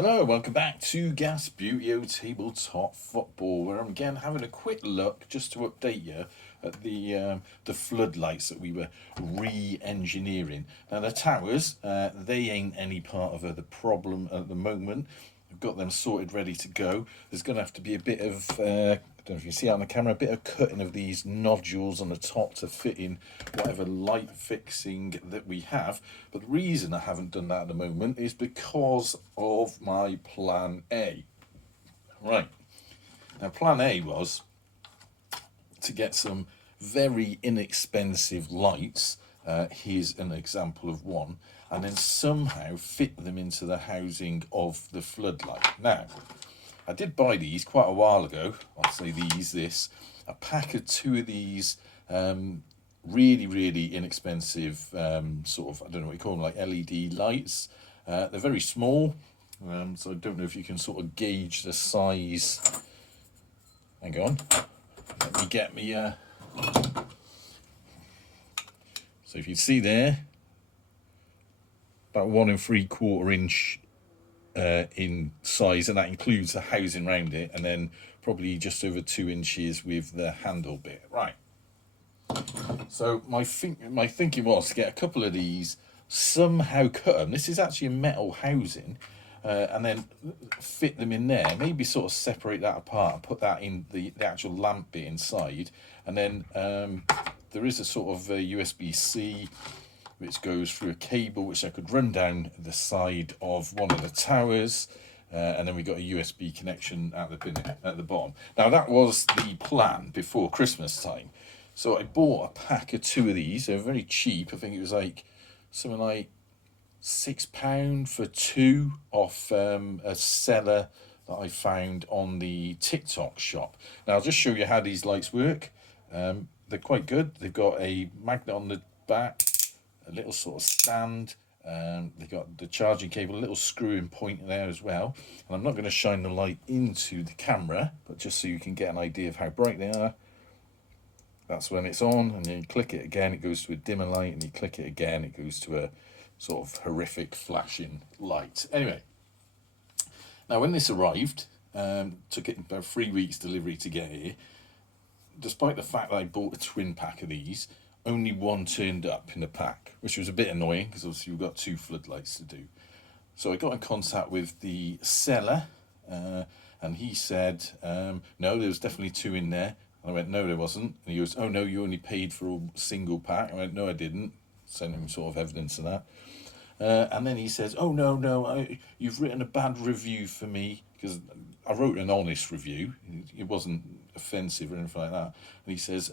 Hello, welcome back to Gas Buteo Tabletop Football, where I'm again having a quick look just to update you at the floodlights that we were re-engineering. Now the towers, they ain't any part of the problem at the moment. We've got them sorted, ready to go. There's going to have to be a bit of, I don't know if you see it on the camera, a bit of cutting of these nodules on the top to fit in whatever light fixing that we have. But the reason I haven't done that at the moment is because of my plan A. Right, now plan A was to get some very inexpensive lights. Here's an example of one, and then somehow fit them into the housing of the floodlight. Now, I did buy these quite a while ago. I'll say this, a pack of two of these really inexpensive sort of, I don't know what you call them, like LED lights. They're very small, so I don't know if you can sort of gauge the size. Hang on, let me get me so if you see there, about 1 3/4 inch in size, and that includes the housing around it, and then probably just over 2 inches with the handle bit. Right. So my thinking was to get a couple of these, somehow cut them. This is actually a metal housing, and then fit them in there. Maybe sort of separate that apart and put that in the actual lamp bit inside, and then there is a sort of USB-C which goes through a cable which I could run down the side of one of the towers, and then we got a USB connection at the bottom. Now that was the plan before Christmas time, so I bought a pack of two of these. They're very cheap. I think it was like something like £6 for two off a seller that I found on the TikTok shop. Now I'll just show you how these lights work. They're quite good. They've got a magnet on the back, a little sort of stand. They've got the charging cable, a little screw-in point there as well. And I'm not going to shine the light into the camera, but just so you can get an idea of how bright they are. That's when it's on, and then you click it again, it goes to a dimmer light, and you click it again, it goes to a sort of horrific flashing light. Anyway, now when this arrived, took it about 3 weeks delivery to get here. Despite the fact that I bought a twin pack of these, only one turned up in the pack, which was a bit annoying because obviously we've got two floodlights to do. So I got in contact with the seller, and he said, no, there was definitely two in there. And I went, no, there wasn't. And he goes, oh no, you only paid for a single pack. I went, no, I didn't. Sent him sort of evidence of that. And then he says, oh no, you've written a bad review for me, because I wrote an honest review. It wasn't offensive or anything like that. And he says,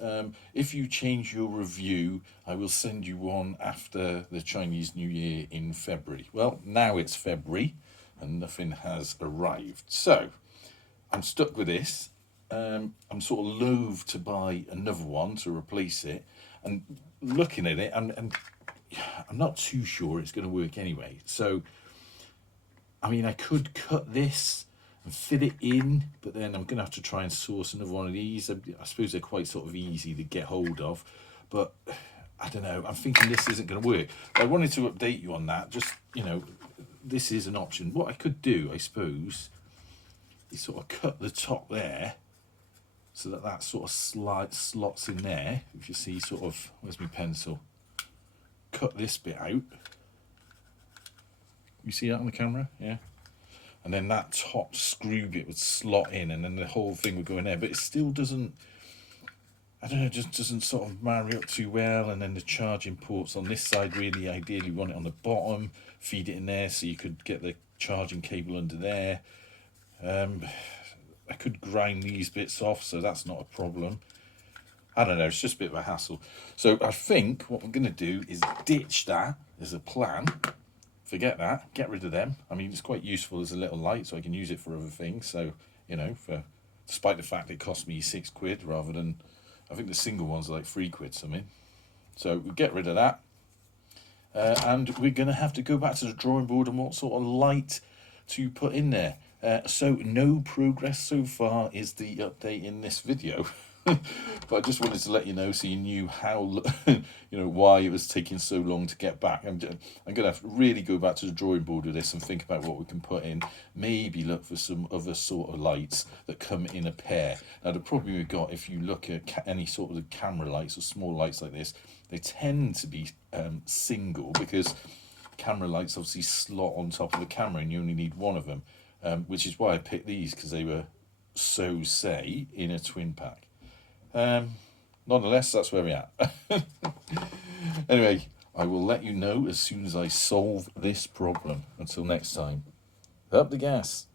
if you change your review, I will send you one after the Chinese New Year in February. Well, now it's February and nothing has arrived. So I'm stuck with this. I'm sort of loath to buy another one to replace it. And looking at it, I'm not too sure it's going to work anyway. So, I mean, I could cut this and fit it in, but then I'm going to have to try and source another one of these. I suppose they're quite sort of easy to get hold of, but I don't know. I'm thinking this isn't going to work. I wanted to update you on that. Just, this is an option. What I could do, I suppose, is sort of cut the top there so that sort of slots in there. If you see sort of, where's my pencil? Cut this bit out. You see that on the camera? Yeah. And then that top screw bit would slot in, and then the whole thing would go in there. But it still doesn't, I don't know, just doesn't sort of marry up too well. And then the charging ports on this side, really ideally want it on the bottom, feed it in there so you could get the charging cable under there. I could grind these bits off, so that's not a problem. I don't know, it's just a bit of a hassle. So I think what I'm going to do is ditch that as a plan. Forget that, get rid of them. I mean, it's quite useful as a little light, so I can use it for other things. So, despite the fact it cost me £6 rather than, I think the single ones are like £3 something. So we get rid of that. And we're going to have to go back to the drawing board on what sort of light to put in there. So no progress so far is the update in this video. But I just wanted to let you know so you knew how, why it was taking so long to get back. I'm going to have to really go back to the drawing board with this and think about what we can put in. Maybe look for some other sort of lights that come in a pair. Now, the problem we've got, if you look at any sort of camera lights or small lights like this, they tend to be single, because camera lights obviously slot on top of the camera and you only need one of them, which is why I picked these, because they were so say in a twin pack. Nonetheless, that's where we're at. Anyway, I will let you know as soon as I solve this problem. Until next time, up the gas.